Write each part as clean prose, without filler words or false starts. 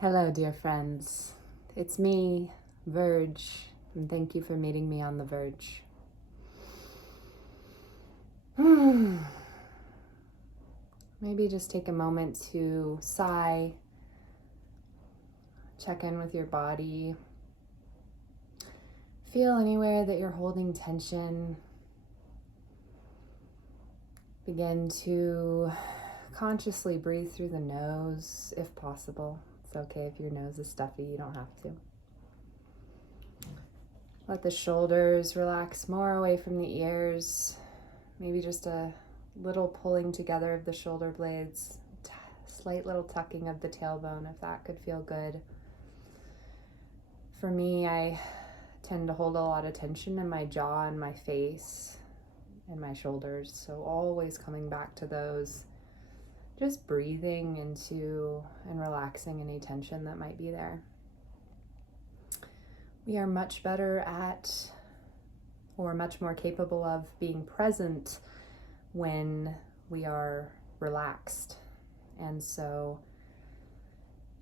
Hello, dear friends. It's me, Verge, and thank you for meeting me on the Verge. Maybe just take a moment to sigh, check in with your body, feel anywhere that you're holding tension. Begin to consciously breathe through the nose, if possible. It's okay if your nose is stuffy, you don't have to. Let the shoulders relax more away from the ears. Maybe just a little pulling together of the shoulder blades, slight little tucking of the tailbone if that could feel good. For me, I tend to hold a lot of tension in my jaw and my face and my shoulders, so always coming back to those. Just breathing into and relaxing any tension that might be there. We are much better at, or much more capable of, being present when we are relaxed. And so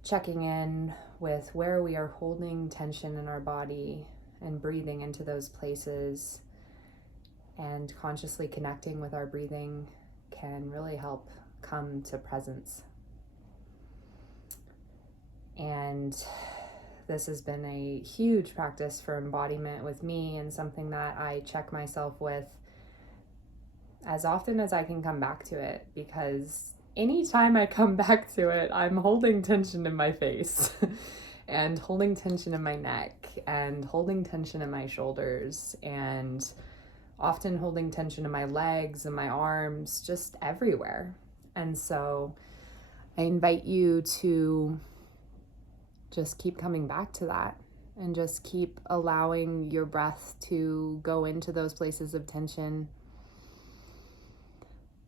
checking in with where we are holding tension in our body and breathing into those places and consciously connecting with our breathing can really help come to presence. And this has been a huge practice for embodiment with me, and something that I check myself with as often as I can come back to it, because anytime I come back to it, I'm holding tension in my face and holding tension in my neck and holding tension in my shoulders and often holding tension in my legs and my arms, just everywhere. And so I invite you to just keep coming back to that and just keep allowing your breath to go into those places of tension,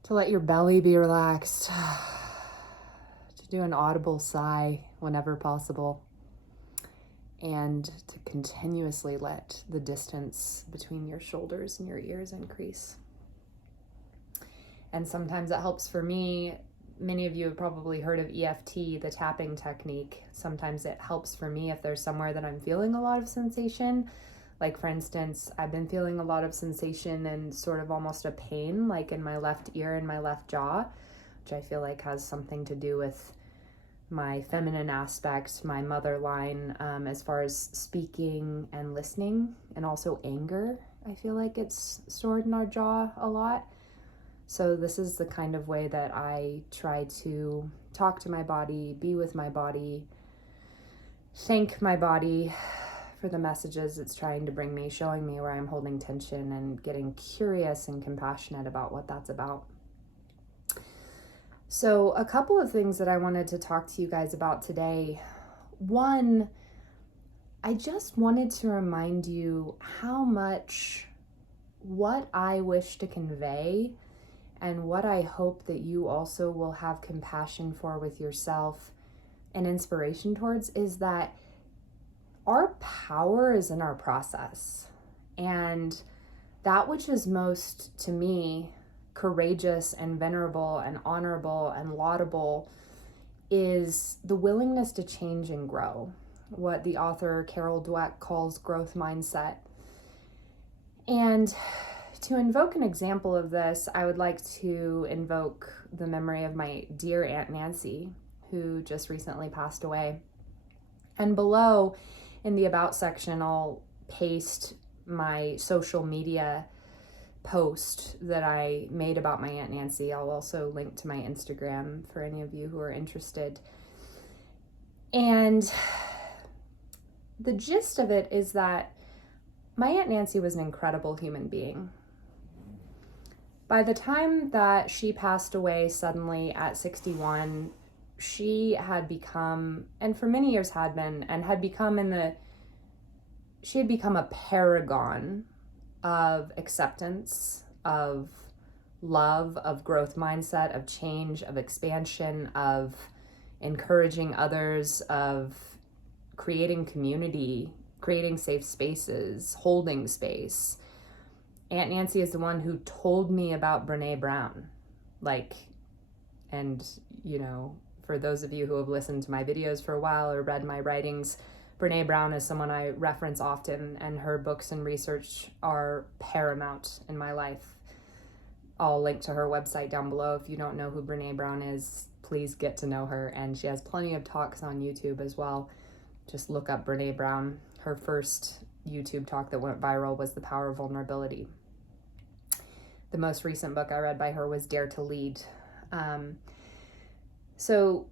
to let your belly be relaxed, to do an audible sigh whenever possible, and to continuously let the distance between your shoulders and your ears increase. And sometimes it helps for me. Many of you have probably heard of EFT, the tapping technique. Sometimes it helps for me if there's somewhere that I'm feeling a lot of sensation. Like, for instance, I've been feeling a lot of sensation and sort of almost a pain, like in my left ear and my left jaw, which I feel like has something to do with my feminine aspect, my mother line, as far as speaking and listening, and also anger. I feel like it's stored in our jaw a lot. So this is the kind of way that I try to talk to my body, be with my body, thank my body for the messages it's trying to bring me, showing me where I'm holding tension, and getting curious and compassionate about what that's about. So a couple of things that I wanted to talk to you guys about today. One, I just wanted to remind you how much what I wish to convey and what I hope that you also will have compassion for with yourself and inspiration towards is that our power is in our process. And that which is most, to me, courageous and venerable and honorable and laudable is the willingness to change and grow, what the author Dweck calls growth mindset. And to invoke an example of this, I would like to invoke the memory of my dear Aunt Nancy, who just recently passed away. And below in the About section, I'll paste my social media post that I made about my Aunt Nancy. I'll also link to my Instagram for any of you who are interested. And the gist of it is that my Aunt Nancy was an incredible human being. By the time that she passed away suddenly at 61, she had become, and for many years had been, and had become she had become a paragon of acceptance, of love, of growth mindset, of change, of expansion, of encouraging others, of creating community, creating safe spaces, holding space. Aunt Nancy is the one who told me about Brene Brown. And For those of you who have listened to my videos for a while or read my writings, Brene Brown is someone I reference often, and her books and research are paramount in my life. I'll link to her website down below. If you don't know who Brene Brown is, please get to know her. And she has plenty of talks on YouTube as well. Just look up Brene Brown. Her first YouTube talk that went viral was The Power of Vulnerability. The most recent book I read by her was Dare to Lead. So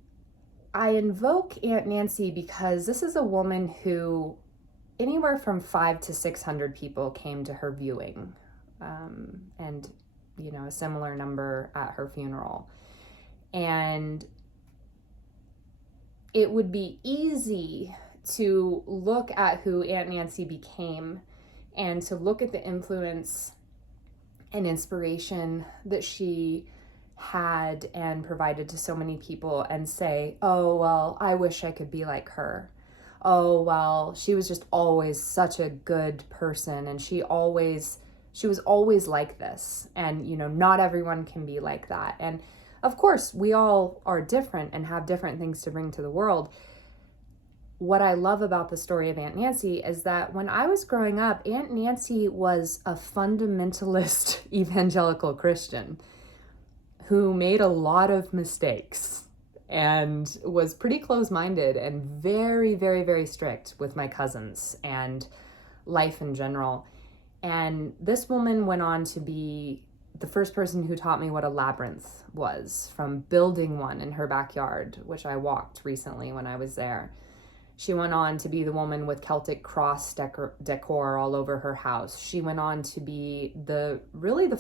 I invoke Aunt Nancy because this is a woman who anywhere from 500 to 600 people came to her viewing, and a similar number at her funeral. And it would be easy to look at who Aunt Nancy became and to look at the influence and inspiration that she had and provided to so many people and say, oh, well, I wish I could be like her. Oh, well, she was just always such a good person, and she was always like this. And, not everyone can be like that. And of course, we all are different and have different things to bring to the world. What I love about the story of Aunt Nancy is that when I was growing up, Aunt Nancy was a fundamentalist evangelical Christian who made a lot of mistakes and was pretty close-minded and very, very, very strict with my cousins and life in general. And this woman went on to be the first person who taught me what a labyrinth was, from building one in her backyard, which I walked recently when I was there. She went on to be the woman with Celtic cross decor all over her house. She went on to be the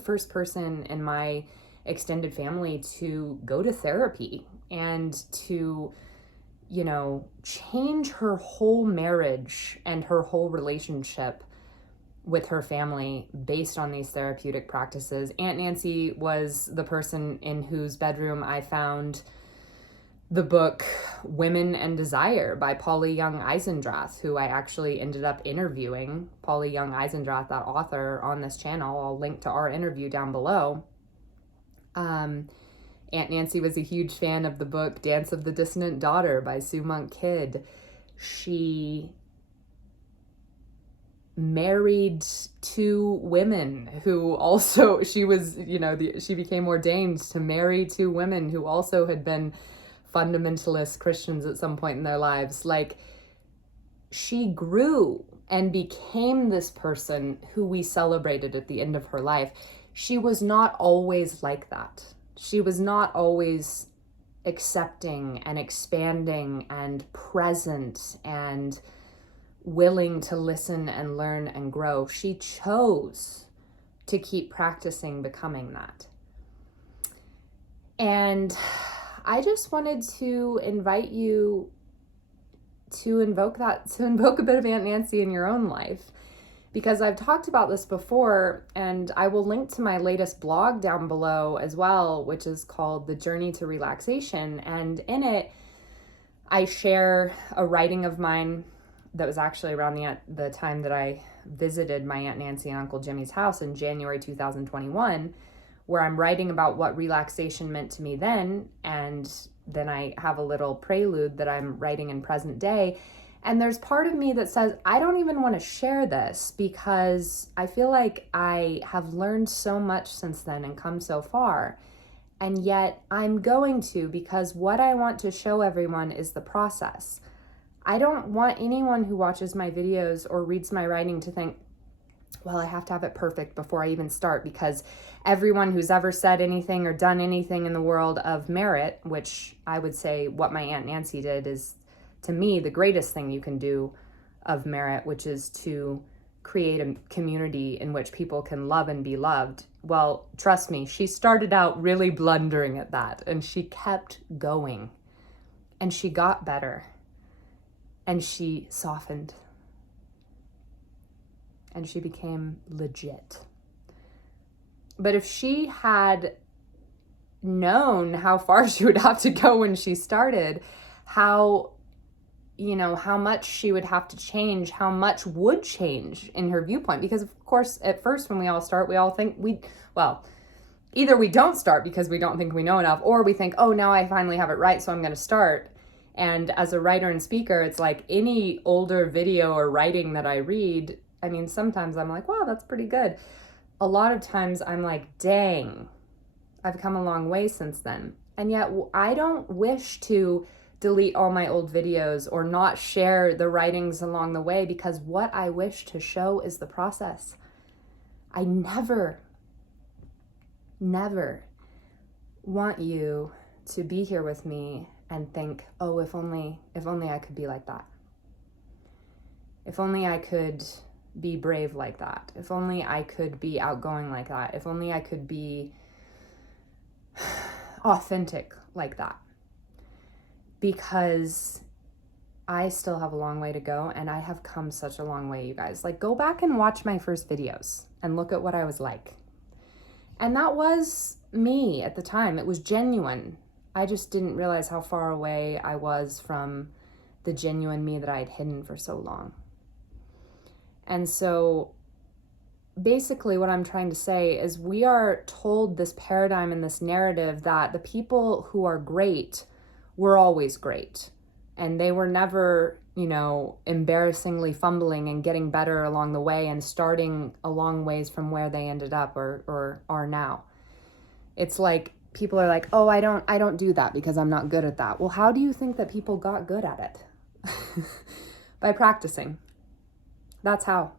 first person in my extended family to go to therapy and to, change her whole marriage and her whole relationship with her family based on these therapeutic practices. Aunt Nancy was the person in whose bedroom I found the book Women and Desire by Polly Young Eisendrath, who I actually ended up interviewing. Polly Young Eisendrath, that author, on this channel. I'll link to our interview down below. Aunt Nancy was a huge fan of the book Dance of the Dissonant Daughter by Sue Monk Kidd. She married two women who also, she became ordained to marry two women who also had been fundamentalist Christians at some point in their lives. Like, she grew and became this person who we celebrated at the end of her life. She was not always like that. She was not always accepting and expanding and present and willing to listen and learn and grow. She chose to keep practicing becoming that. And I just wanted to invite you to invoke a bit of Aunt Nancy in your own life, because I've talked about this before, and I will link to my latest blog down below as well, which is called The Journey to Relaxation. And in it, I share a writing of mine that was actually around the time that I visited my Aunt Nancy and Uncle Jimmy's house in January 2021, where I'm writing about what relaxation meant to me then, and then I have a little prelude that I'm writing in present day. And there's part of me that says, I don't even want to share this because I feel like I have learned so much since then and come so far. And yet I'm going to, because what I want to show everyone is the process. I don't want anyone who watches my videos or reads my writing to think, well, I have to have it perfect before I even start, because everyone who's ever said anything or done anything in the world of merit, which I would say what my Aunt Nancy did is, to me, the greatest thing you can do of merit, which is to create a community in which people can love and be loved. Well, trust me, she started out really blundering at that, and she kept going, and she got better, and she softened, and she became legit. But if she had known how far she would have to go when she started, how much she would have to change, how much would change in her viewpoint. Because of course, at first when we all start, we all think either we don't start because we don't think we know enough, or we think, oh, now I finally have it right, so I'm going to start. And as a writer and speaker, it's like any older video or writing that I read, I mean, sometimes I'm like, wow, that's pretty good. A lot of times I'm like, dang, I've come a long way since then. And yet I don't wish to delete all my old videos or not share the writings along the way, because what I wish to show is the process. I never want you to be here with me and think, oh, if only I could be like that. If only I could be brave like that. If only I could be outgoing like that. If only I could be authentic like that. Because I still have a long way to go, and I have come such a long way, you guys. Like, go back and watch my first videos and look at what I was like. And that was me at the time. It was genuine. I just didn't realize how far away I was from the genuine me that I had hidden for so long. And so basically what I'm trying to say is we are told this paradigm and this narrative that the people who are great were always great. And they were never, embarrassingly fumbling and getting better along the way and starting a long ways from where they ended up or are now. It's like people are like, oh, I don't do that because I'm not good at that. Well, how do you think that people got good at it? By practicing. That's how.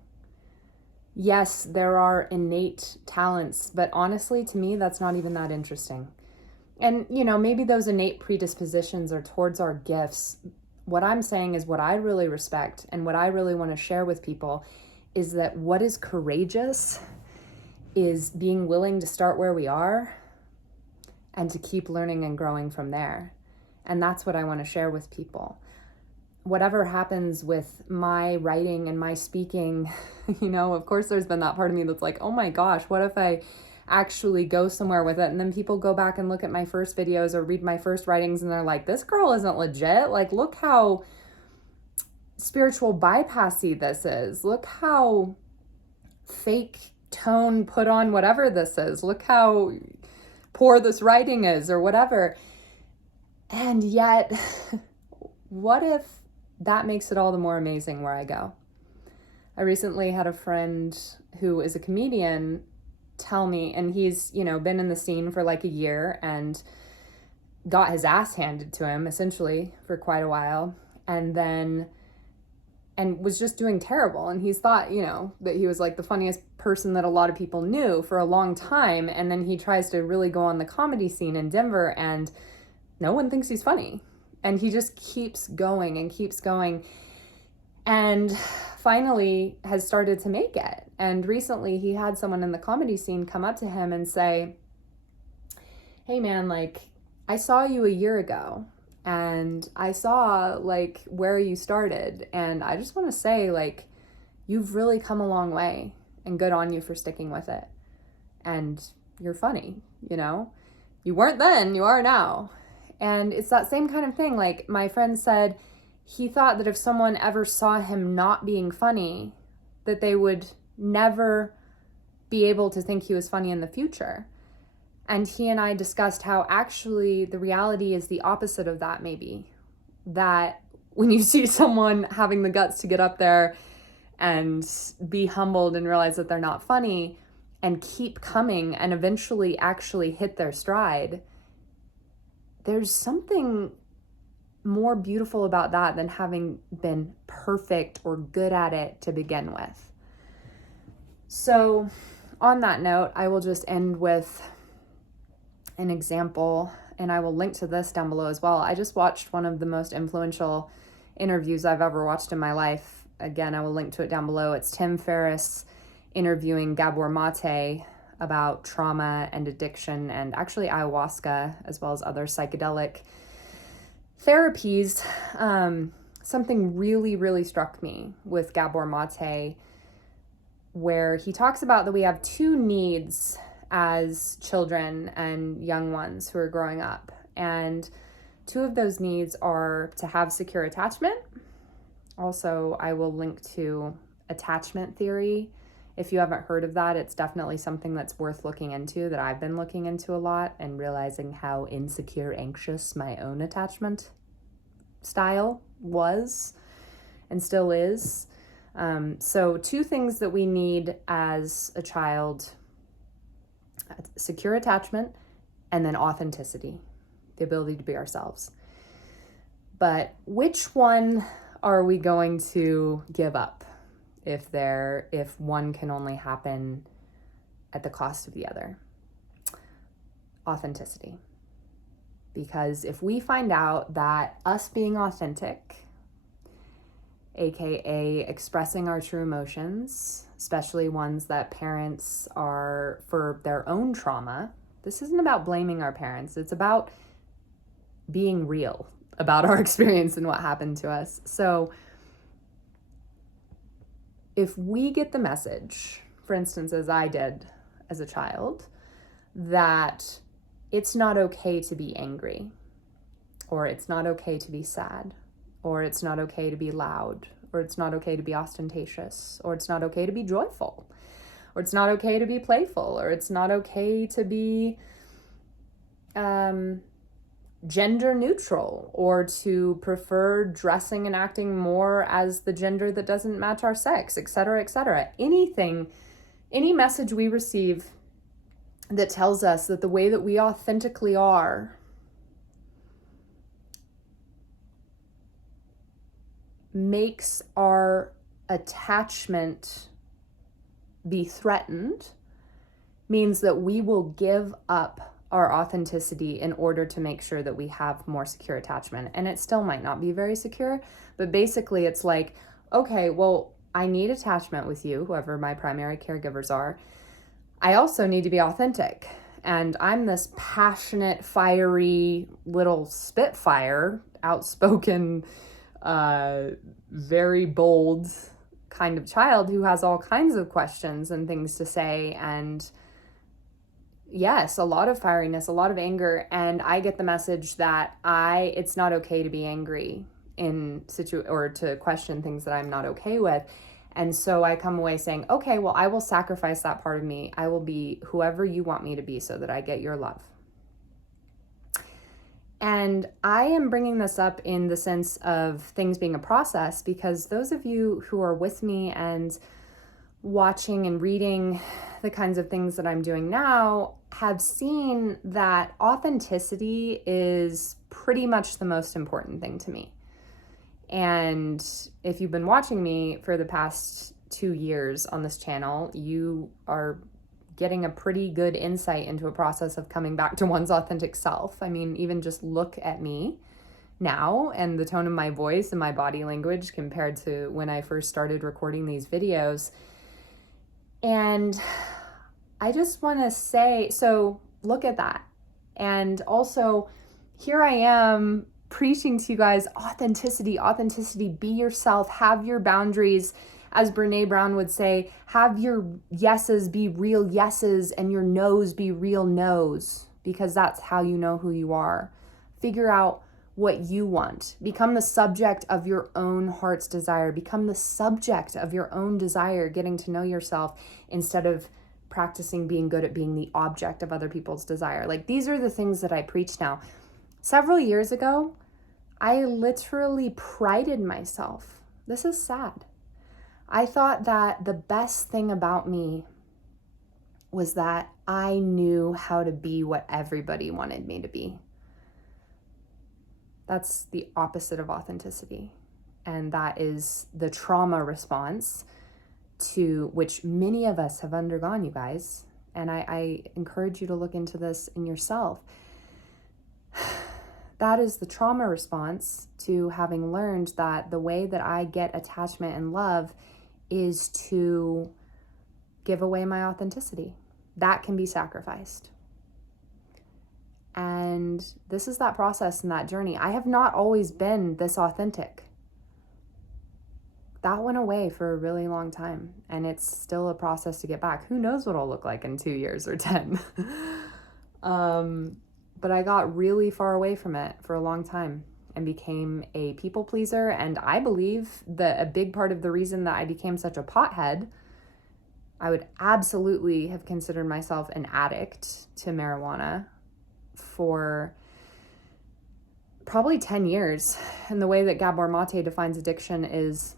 Yes, there are innate talents, but honestly, to me, that's not even that interesting. And, maybe those innate predispositions are towards our gifts. What I'm saying is what I really respect and what I really want to share with people is that what is courageous is being willing to start where we are and to keep learning and growing from there. And that's what I want to share with people. Whatever happens with my writing and my speaking, of course there's been that part of me that's like, oh my gosh, what if I actually go somewhere with it? And then people go back and look at my first videos or read my first writings and they're like, this girl isn't legit. Like, look how spiritual bypassy this is. Look how fake tone put on whatever this is. Look how poor this writing is or whatever. And yet, what if that makes it all the more amazing where I go? I recently had a friend who is a comedian tell me, and he's, been in the scene for like a year and got his ass handed to him essentially for quite a while, and was just doing terrible. And he's thought, that he was like the funniest person that a lot of people knew for a long time. And then he tries to really go on the comedy scene in Denver and no one thinks he's funny. And he just keeps going and keeps going. And finally has started to make it. And recently he had someone in the comedy scene come up to him and say, hey man, like, I saw you a year ago and I saw like where you started. And I just want to say, like, you've really come a long way and good on you for sticking with it. And you're funny, you weren't then, you are now. And it's that same kind of thing. Like, my friend said, he thought that if someone ever saw him not being funny, that they would never be able to think he was funny in the future. And he and I discussed how actually the reality is the opposite of that, maybe. That when you see someone having the guts to get up there and be humbled and realize that they're not funny and keep coming and eventually actually hit their stride, there's something more beautiful about that than having been perfect or good at it to begin with. So on that note, I will just end with an example, and I will link to this down below as well. I just watched one of the most influential interviews I've ever watched in my life. Again, I will link to it down below. It's Tim Ferriss interviewing Gabor Maté about trauma and addiction and actually ayahuasca as well as other psychedelic therapies. Something really, really struck me with Gabor Maté, where he talks about that we have two needs as children and young ones who are growing up. And two of those needs are to have secure attachment. Also, I will link to attachment theory. If you haven't heard of that, it's definitely something that's worth looking into, that I've been looking into a lot, and realizing how insecure, anxious my own attachment style was and still is. So 2 things that we need as a child: secure attachment, and then authenticity, the ability to be ourselves. But which one are we going to give up if one can only happen at the cost of the other? Authenticity. Because if we find out that us being authentic, aka expressing our true emotions, especially ones that parents are for their own trauma, this isn't about blaming our parents. It's about being real about our experience and what happened to us. So if we get the message, for instance, as I did as a child, that it's not okay to be angry, or it's not okay to be sad, or it's not okay to be loud, or it's not okay to be ostentatious, or it's not okay to be joyful, or it's not okay to be playful, or it's not okay to be gender neutral, or to prefer dressing and acting more as the gender that doesn't match our sex, etc., etc. Anything, any message we receive that tells us that the way that we authentically are makes our attachment be threatened, means that we will give up our authenticity in order to make sure that we have more secure attachment. And it still might not be very secure, but basically it's like, okay, well, I need attachment with you, whoever my primary caregivers are. I also need to be authentic. And I'm this passionate, fiery little spitfire, outspoken, very bold kind of child who has all kinds of questions and things to say. And yes, a lot of fieriness, a lot of anger. And I get the message that it's not okay to be angry or to question things that I'm not okay with. And so I come away saying, okay, well, I will sacrifice that part of me. I will be whoever you want me to be so that I get your love. And I am bringing this up in the sense of things being a process, because those of you who are with me and watching and reading the kinds of things that I'm doing now have seen that authenticity is pretty much the most important thing to me. And if you've been watching me for the past 2 years on this channel, you are getting a pretty good insight into a process of coming back to one's authentic self. I mean, even just look at me now and the tone of my voice and my body language compared to when I first started recording these videos. And I just want to say, so look at that. And also, here I am preaching to you guys, authenticity, be yourself, have your boundaries. As Brene Brown would say, have your yeses be real yeses and your no's be real no's, because that's how you know who you are. Figure out what you want. Become the subject of your own heart's desire. Become the subject of your own desire, getting to know yourself instead of practicing being good at being the object of other people's desire. Like, these are the things that I preach now. Several years ago, I literally prided myself. This is sad. I thought that the best thing about me was that I knew how to be what everybody wanted me to be. That's the opposite of authenticity. And that is the trauma response to which many of us have undergone, you guys. And I encourage you to look into this in yourself. That is the trauma response to having learned that the way that I get attachment and love is to give away my authenticity. That can be sacrificed. And this is that process and that journey. I have not always been this authentic. That went away for a really long time, and it's still a process to get back. Who knows what I'll look like in 2 years or 10. But I got really far away from it for a long time and became a people pleaser. And I believe that a big part of the reason that I became such a pothead I would absolutely have considered myself an addict to marijuana for probably 10 years. And the way that Gabor Maté defines addiction is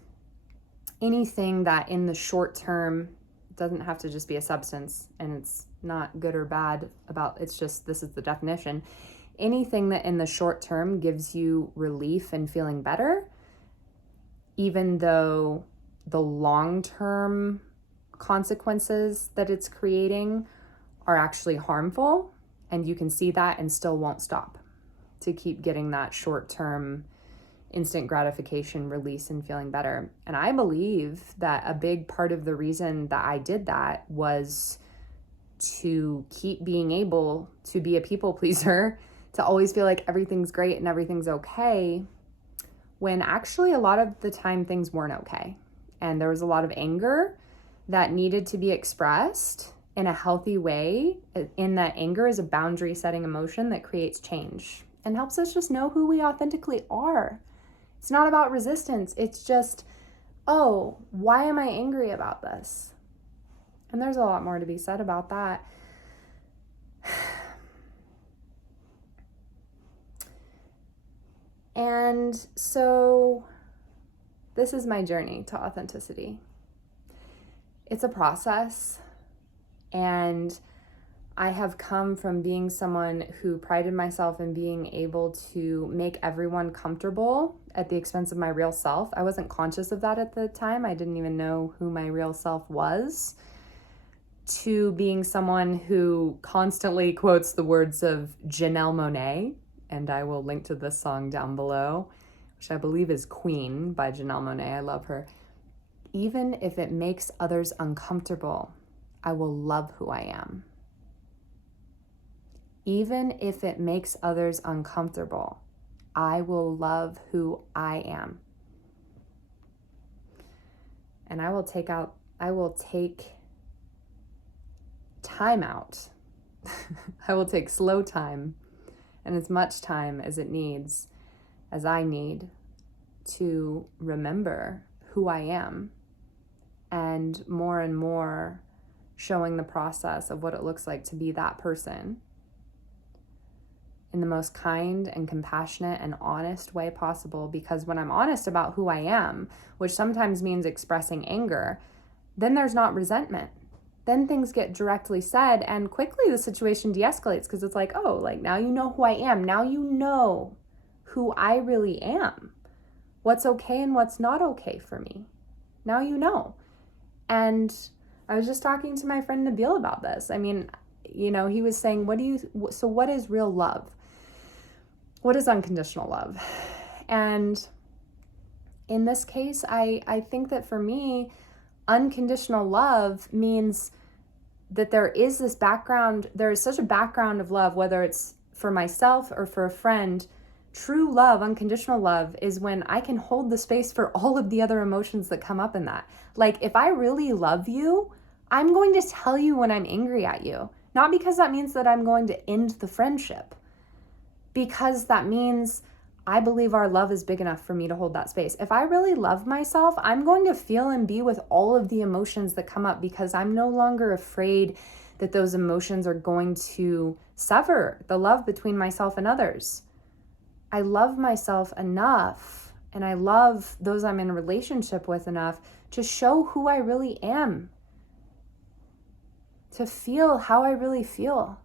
anything that in the short term doesn't have to just be a substance, and it's not good or bad it's just, this is the definition. Anything that in the short term gives you relief and feeling better, even though the long-term consequences that it's creating are actually harmful, and you can see that and still won't stop to keep getting that short-term instant gratification, release, and feeling better. And I believe that a big part of the reason that I did that was to keep being able to be a people pleaser, to always feel like everything's great and everything's okay, when actually a lot of the time things weren't okay. And there was a lot of anger that needed to be expressed in a healthy way, in that anger is a boundary setting emotion that creates change and helps us just know who we authentically are. It's not about resistance. It's just, oh, why am I angry about this? And there's a lot more to be said about that. And so this is my journey to authenticity. It's a process, and I have come from being someone who prided myself in being able to make everyone comfortable at the expense of my real self. I wasn't conscious of that at the time. I didn't even know who my real self was. To being someone who constantly quotes the words of Janelle Monáe, and I will link to this song down below, which I believe is Q.U.E.E.N by Janelle Monáe. I love her. Even if it makes others uncomfortable, I will love who I am. Even if it makes others uncomfortable, I will love who I am. And I will take time out. I will take slow time and as much time as it needs, as I need, to remember who I am, and more showing the process of what it looks like to be that person in the most kind and compassionate and honest way possible. Because when I'm honest about who I am, which sometimes means expressing anger, then there's not resentment. Then things get directly said, and quickly the situation de-escalates, because it's like, oh, like, now you know who I am. Now you know who I really am. What's okay and what's not okay for me. Now you know. And I was just talking to my friend Nabil about this. I mean, you know, he was saying, what is real love? What is unconditional love? And in this case, I think that for me, unconditional love means that there is this background, there is such a background of love, whether it's for myself or for a friend. True love, unconditional love, is when I can hold the space for all of the other emotions that come up in that. Like, if I really love you, I'm going to tell you when I'm angry at you. Not because that means that I'm going to end the friendship, because that means I believe our love is big enough for me to hold that space. If I really love myself, I'm going to feel and be with all of the emotions that come up, because I'm no longer afraid that those emotions are going to sever the love between myself and others. I love myself enough, and I love those I'm in a relationship with enough to show who I really am, to feel how I really feel,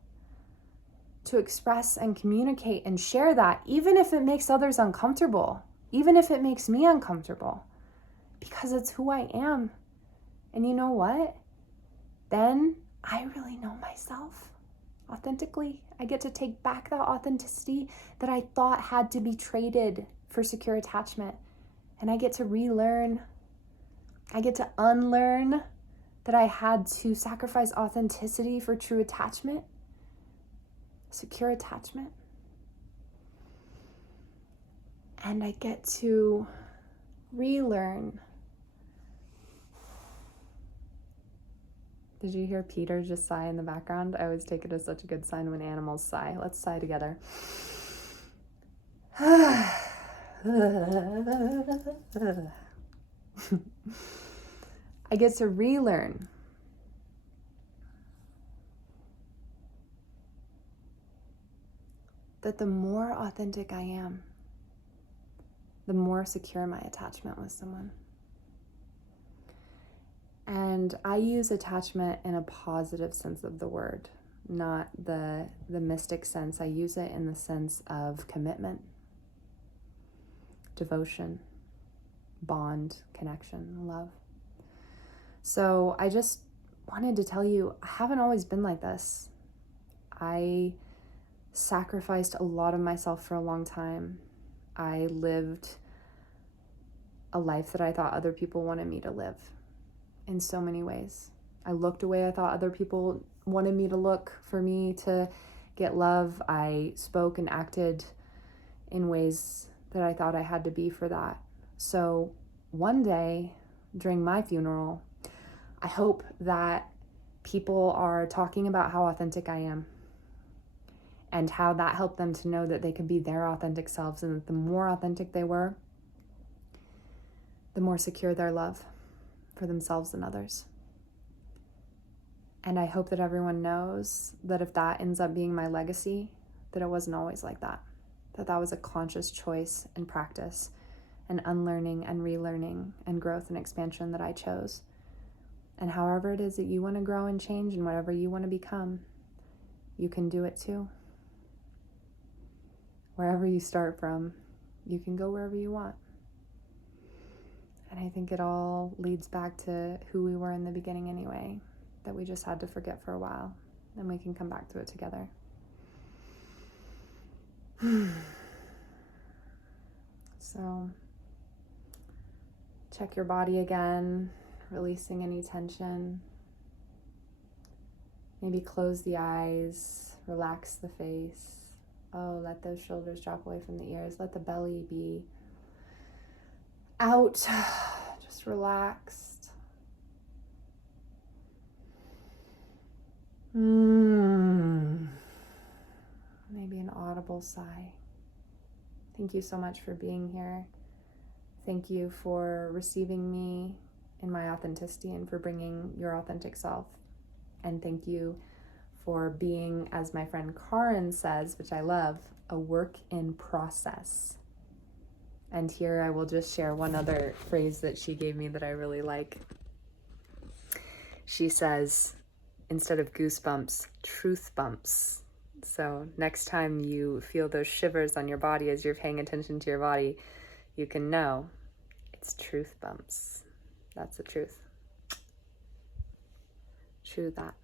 to express and communicate and share that, even if it makes others uncomfortable, even if it makes me uncomfortable, because it's who I am. And you know what? Then I really know myself authentically. I get to take back that authenticity that I thought had to be traded for secure attachment. And I get to relearn. I get to unlearn that I had to sacrifice authenticity for true attachment, secure attachment. And I get to relearn. Did you hear Peter just sigh in the background? I always take it as such a good sign when animals sigh. Let's sigh together. I get to relearn that the more authentic I am, the more secure my attachment with someone. And I use attachment in a positive sense of the word, not the mystic sense. I use it in the sense of commitment, devotion, bond, connection, love. So I just wanted to tell you, I haven't always been like this. I sacrificed a lot of myself for a long time. I lived a life that I thought other people wanted me to live in so many ways. I looked away I thought other people wanted me to look for me to get love. I spoke and acted in ways that I thought I had to be for that. So one day during my funeral, I hope that people are talking about how authentic I am and how that helped them to know that they could be their authentic selves, and that the more authentic they were, the more secure their love for themselves and others. And I hope that everyone knows that if that ends up being my legacy, that it wasn't always like that. That was a conscious choice and practice and unlearning and relearning and growth and expansion that I chose. And however it is that you want to grow and change and whatever you want to become, you can do it too. Wherever you start from, you can go wherever you want. And I think it all leads back to who we were in the beginning anyway, that we just had to forget for a while, and we can come back to it together. So, check your body again, releasing any tension. Maybe close the eyes, relax the face. Oh, let those shoulders drop away from the ears. Let the belly be out, just relaxed. Maybe an audible sigh. Thank you so much for being here. Thank you for receiving me in my authenticity and for bringing your authentic self. And thank you for being, as my friend Karin says, which I love, a work in process. And here I will just share one other phrase that she gave me that I really like. She says, instead of goosebumps, truth bumps. So next time you feel those shivers on your body as you're paying attention to your body, you can know it's truth bumps. That's the truth. True that.